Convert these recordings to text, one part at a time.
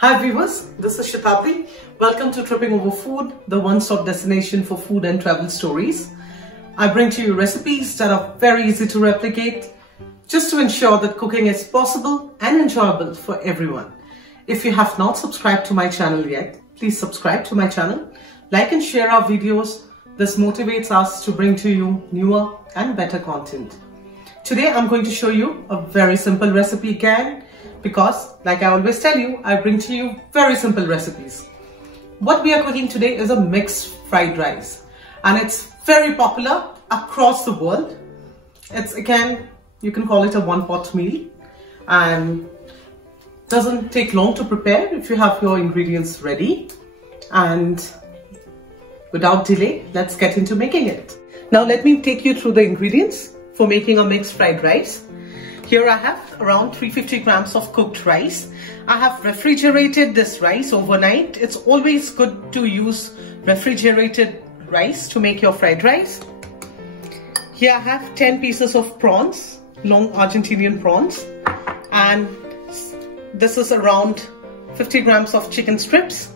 Hi viewers, this is Shatabdi. Welcome to Tripping Over Food, the one-stop destination for food and travel stories. I bring to you recipes that are very easy to replicate, just to ensure that cooking is possible and enjoyable for everyone. If you have not subscribed to my channel yet, please subscribe to my channel, like and share our videos. This motivates us to bring to you newer and better content. Today I'm going to show you a very simple recipe again, because like I always tell you, I bring to you very simple recipes. What we are cooking today is a mixed fried rice, and it's very popular across the world. It's, again, you can call it a one-pot meal, and doesn't take long to prepare if you have your ingredients ready. And without delay, let's get into making it. Now let me take you through the ingredients for making a mixed fried rice. Here I have around 350 grams of cooked rice. I have refrigerated this rice overnight. It's always good to use refrigerated rice to make your fried rice. Here I have 10 pieces of prawns, long Argentinian prawns, and this is around 50 grams of chicken strips.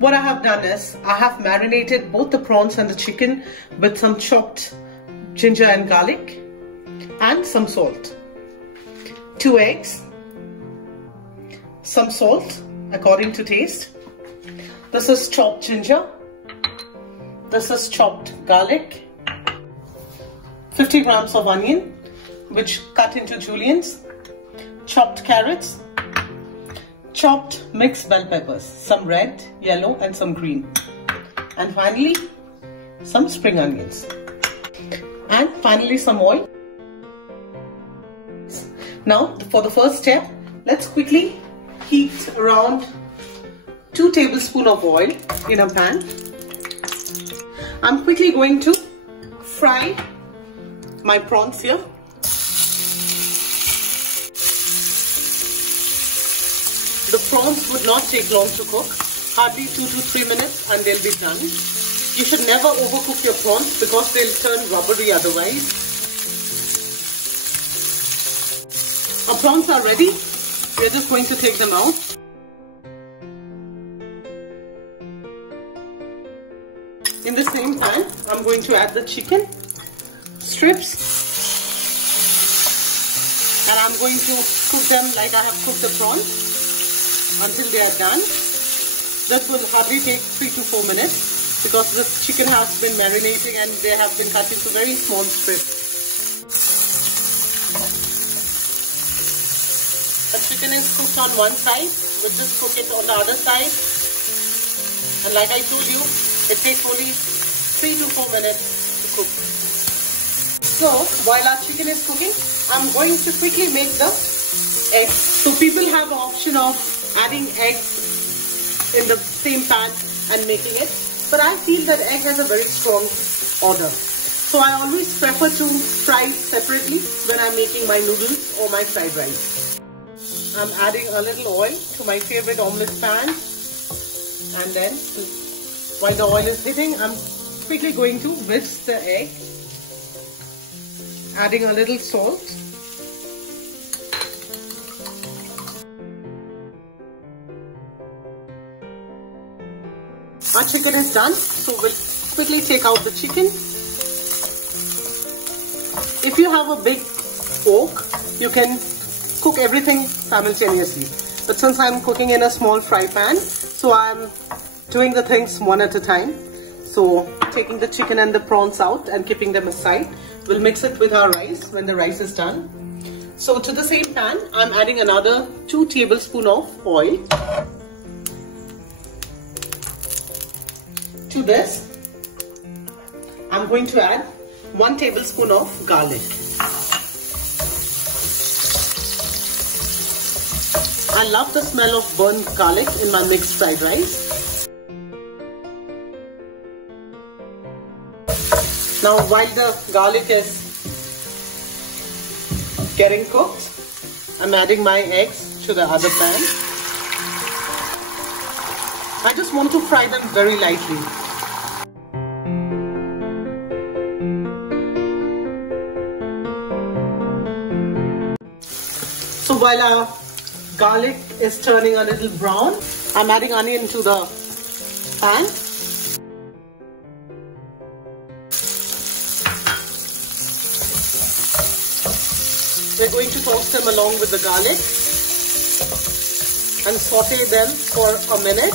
What I have done is I have marinated both the prawns and the chicken with some chopped ginger and garlic and some salt. 2 eggs, some salt according to taste. This is chopped ginger. This is chopped garlic. 50 grams of onion, which cut into juliennes. Chopped carrots. Chopped mixed bell peppers, some red, yellow and some green. And finally, some spring onions. And finally some oil. Now for the first step, let's quickly heat around 2 tablespoons of oil in a pan. I'm quickly going to fry my prawns here. The prawns would not take long to cook, hardly 2 to 3 minutes and they'll be done. You should never overcook your prawns because they'll turn rubbery otherwise. Our prawns are ready. We're just going to take them out. In the same pan, I'm going to add the chicken strips, and I'm going to cook them like I have cooked the prawns until they are done. This will hardly take 3 to 4 minutes because the chicken has been marinating and they have been cut into very small strips. The chicken is cooked on one side, we'll just cook it on the other side. And like I told you, it takes only 3 to 4 minutes to cook. So while our chicken is cooking, I'm going to quickly make the eggs. So people have the option of adding eggs in the same pan and making it. But I feel that egg has a very strong odor. So I always prefer to fry it separately when I'm making my noodles or my fried rice. I'm adding a little oil to my favorite omelette pan, and then while the oil is heating, I'm quickly going to whisk the egg, adding a little salt. Our chicken is done, so we'll quickly take out the chicken. If you have a big fork, you can cook everything simultaneously. But since I'm cooking in a small fry pan, so I'm doing the things one at a time. So taking the chicken and the prawns out and keeping them aside, we'll mix it with our rice when the rice is done. So to the same pan, I'm adding another 2 tablespoons of oil. To this, I'm going to add 1 tablespoon of garlic. I love the smell of burnt garlic in my mixed fried rice. Now while the garlic is getting cooked, I'm adding my eggs to the other pan. I just want to fry them very lightly. So while our garlic is turning a little brown, I'm adding onion to the pan. We're going to toss them along with the garlic and saute them for a minute.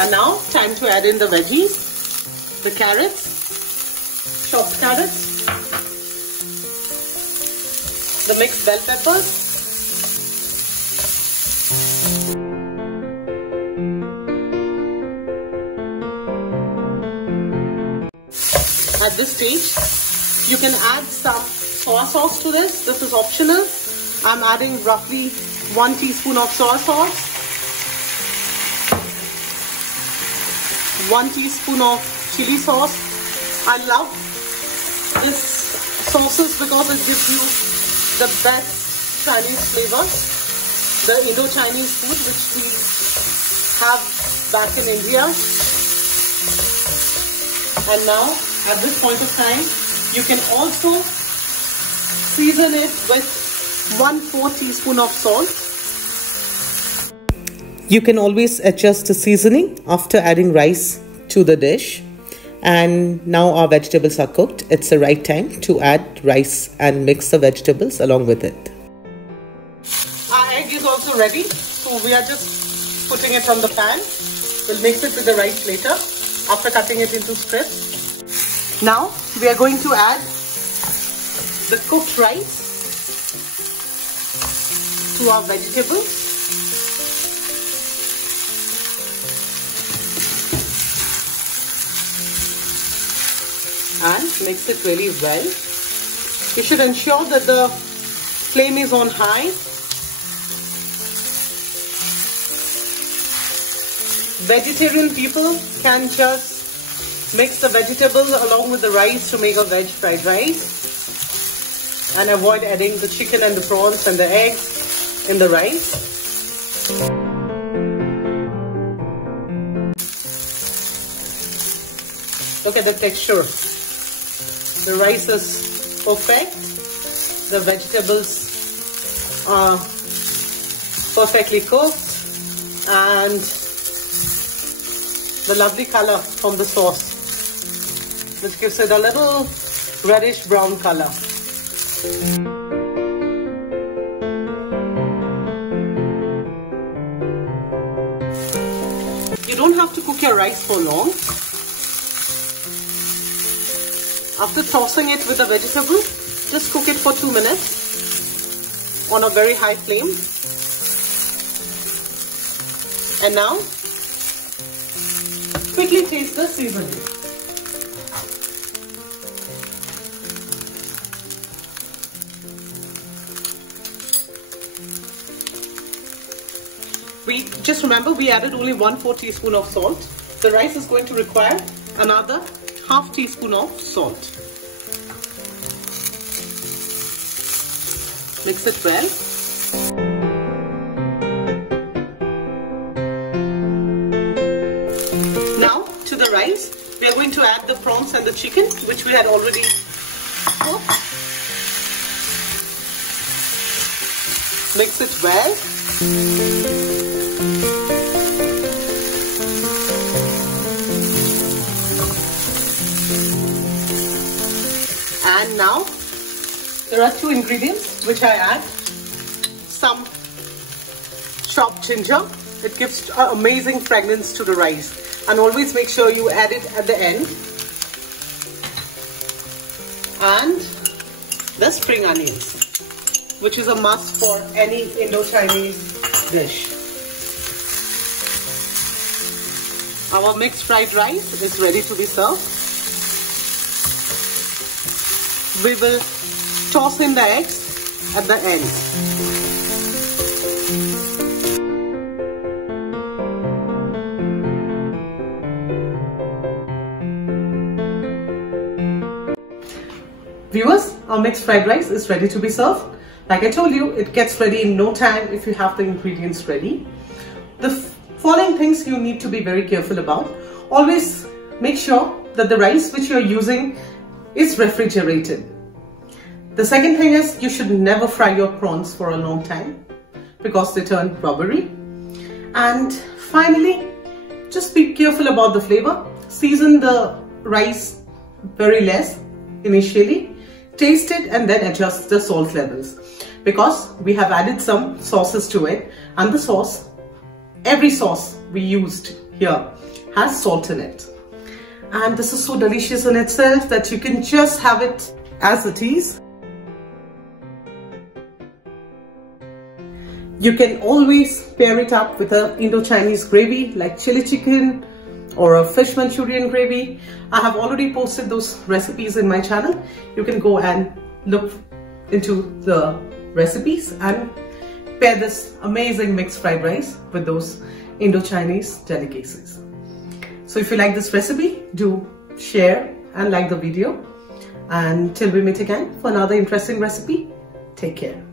And now, time to add in the veggies, the carrots, chopped carrots, the mixed bell peppers, at this stage, you can add some soy sauce to this. This is optional. I'm adding roughly 1 teaspoon of soy sauce, 1 teaspoon of chili sauce. I love this sauces because it gives you the best Chinese flavor, the Indo-Chinese food which we have back in India. And now, at this point of time, you can also season it with 1/4 teaspoon of salt. You can always adjust the seasoning after adding rice to the dish. And now our vegetables are cooked. It's the right time to add rice and mix the vegetables along with it. Our egg is also ready. So we are just putting it on the pan. We'll mix it with the rice later after cutting it into strips. Now we are going to add the cooked rice to our vegetables. And mix it really well. You should ensure that the flame is on high. Vegetarian people can just mix the vegetables along with the rice to make a veg fried rice and avoid adding the chicken and the prawns and the eggs in the rice. Look at the texture. The rice is perfect. The vegetables are perfectly cooked and the lovely color from the sauce, which gives it a little reddish brown color. You don't have to cook your rice for long. After tossing it with the vegetable, just cook it for 2 minutes on a very high flame. And now, quickly taste the seasoning. Just remember, we added only 1/4 teaspoon of salt. The rice is going to require another 1/2 teaspoon of salt. Mix it well. Now to the rice, we are going to add the prawns and the chicken, which we had already cooked. Mix it well. And now, there are 2 ingredients which I add. Some chopped ginger. It gives an amazing fragrance to the rice. And always make sure you add it at the end. And the spring onions, which is a must for any Indo-Chinese dish. Our mixed fried rice is ready to be served. We will toss in the eggs at the end. Viewers, our mixed fried rice is ready to be served. Like I told you, it gets ready in no time if you have the ingredients ready. The following things you need to be very careful about. Always make sure that the rice which you are using is refrigerated. The second thing is, you should never fry your prawns for a long time. because they turn rubbery. And finally, just be careful about the flavor. Season the rice very less initially. Taste it and then adjust the salt levels, because we have added some sauces to it, and the sauce, every sauce we used here has salt in it. And this is so delicious in itself that you can just have it as it is. You can always pair it up with an Indo-Chinese gravy like chili chicken or a fish Manchurian gravy. I have already posted those recipes in my channel. You can go and look into the recipes and pair this amazing mixed fried rice with those Indo-Chinese delicacies. So if you like this recipe, do share and like the video. And till we meet again for another interesting recipe, take care.